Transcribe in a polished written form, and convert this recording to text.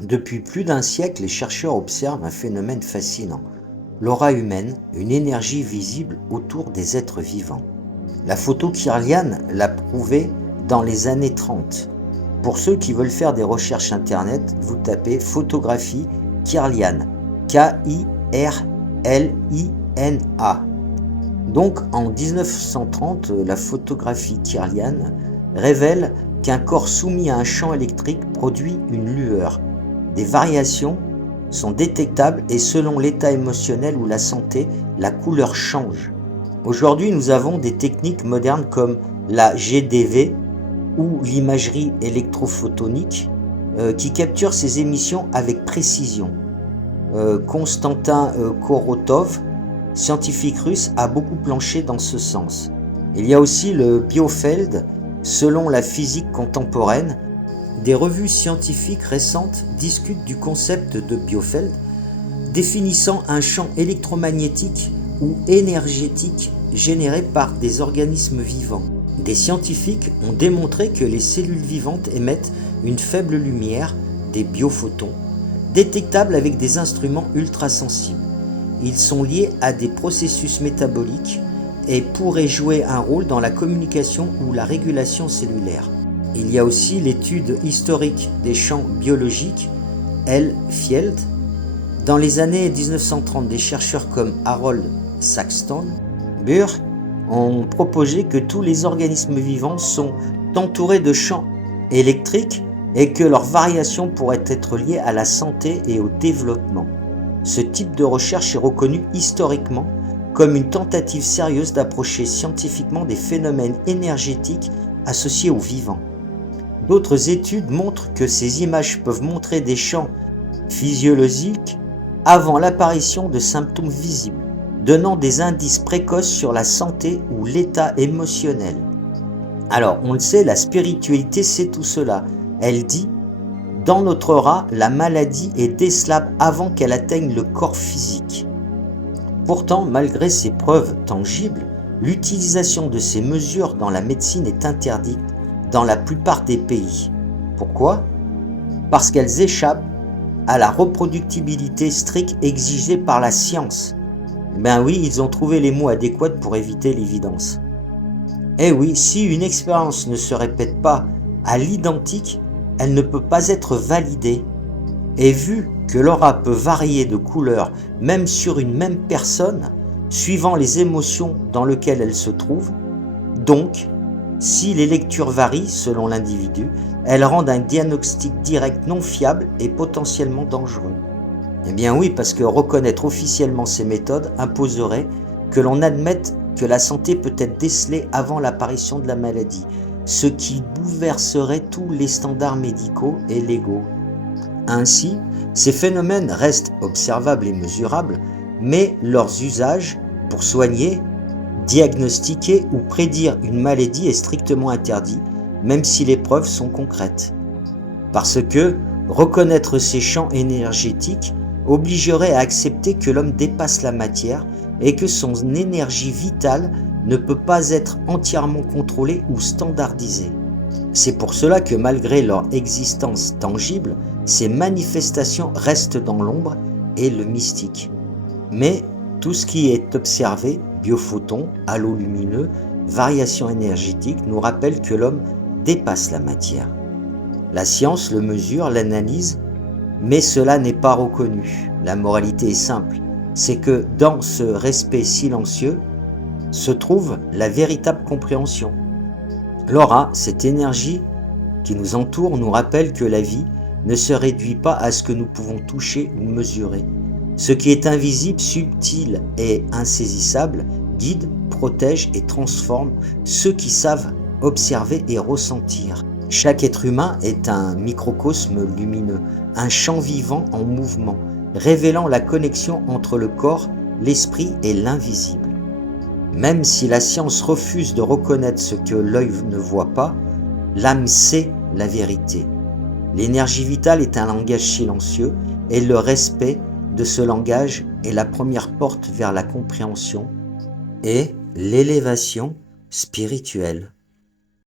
Depuis plus d'un siècle, les chercheurs observent un phénomène fascinant, l'aura humaine, une énergie visible autour des êtres vivants. La photo Kirlian l'a prouvé dans les années 30. Pour ceux qui veulent faire des recherches internet, vous tapez photographie Kirlian, K-I-R-L-I-N-A. Donc en 1930, la photographie Kirlian révèle qu'un corps soumis à un champ électrique produit une lueur. Des variations sont détectables et selon l'état émotionnel ou la santé, la couleur change. Aujourd'hui, nous avons des techniques modernes comme la GDV ou l'imagerie électrophotonique qui capturent ces émissions avec précision. Konstantin Korotov, scientifique russe, a beaucoup planché dans ce sens. Il y a aussi le biofeld. Selon la physique contemporaine, des revues scientifiques récentes discutent du concept de biofeld, définissant un champ électromagnétique ou énergétique généré par des organismes vivants. Des scientifiques ont démontré que les cellules vivantes émettent une faible lumière, des biophotons, détectables avec des instruments ultrasensibles. Ils sont liés à des processus métaboliques et pourraient jouer un rôle dans la communication ou la régulation cellulaire. Il y a aussi l'étude historique des champs biologiques, L. Field. Dans les années 1930, des chercheurs comme Harold Saxton Burr ont proposé que tous les organismes vivants sont entourés de champs électriques et que leurs variations pourraient être liées à la santé et au développement. Ce type de recherche est reconnu historiquement comme une tentative sérieuse d'approcher scientifiquement des phénomènes énergétiques associés au vivant. D'autres études montrent que ces images peuvent montrer des champs physiologiques avant l'apparition de symptômes visibles, donnant des indices précoces sur la santé ou l'état émotionnel. Alors, on le sait, la spiritualité, c'est tout cela. Elle dit « Dans notre aura, la maladie est décelable avant qu'elle atteigne le corps physique. » Pourtant, malgré ces preuves tangibles, l'utilisation de ces mesures dans la médecine est interdite dans la plupart des pays. Pourquoi ? Parce qu'elles échappent à la reproductibilité stricte exigée par la science. Ben oui, ils ont trouvé les mots adéquats pour éviter l'évidence. Eh oui, si une expérience ne se répète pas à l'identique, elle ne peut pas être validée. Et vu que l'aura peut varier de couleur même sur une même personne, suivant les émotions dans lesquelles elle se trouve, donc, si les lectures varient selon l'individu, elles rendent un diagnostic direct non fiable et potentiellement dangereux. Eh bien oui, parce que reconnaître officiellement ces méthodes imposerait que l'on admette que la santé peut être décelée avant l'apparition de la maladie, ce qui bouleverserait tous les standards médicaux et légaux. Ainsi, ces phénomènes restent observables et mesurables, mais leurs usages pour soigner, diagnostiquer ou prédire une maladie est strictement interdit, même si les preuves sont concrètes. Parce que reconnaître ces champs énergétiques obligerait à accepter que l'homme dépasse la matière et que son énergie vitale ne peut pas être entièrement contrôlée ou standardisée. C'est pour cela que malgré leur existence tangible, ces manifestations restent dans l'ombre et le mystique. Mais tout ce qui est observé, biophotons, halos lumineux, variations énergétiques, nous rappelle que l'homme dépasse la matière. La science le mesure, l'analyse, mais cela n'est pas reconnu. La moralité est simple, c'est que dans ce respect silencieux se trouve la véritable compréhension. L'aura, cette énergie qui nous entoure, nous rappelle que la vie ne se réduit pas à ce que nous pouvons toucher ou mesurer. Ce qui est invisible, subtil et insaisissable guide, protège et transforme ceux qui savent observer et ressentir. Chaque être humain est un microcosme lumineux, un champ vivant en mouvement, révélant la connexion entre le corps, l'esprit et l'invisible. Même si la science refuse de reconnaître ce que l'œil ne voit pas, l'âme sait la vérité. L'énergie vitale est un langage silencieux et le respect de ce langage est la première porte vers la compréhension et l'élévation spirituelle.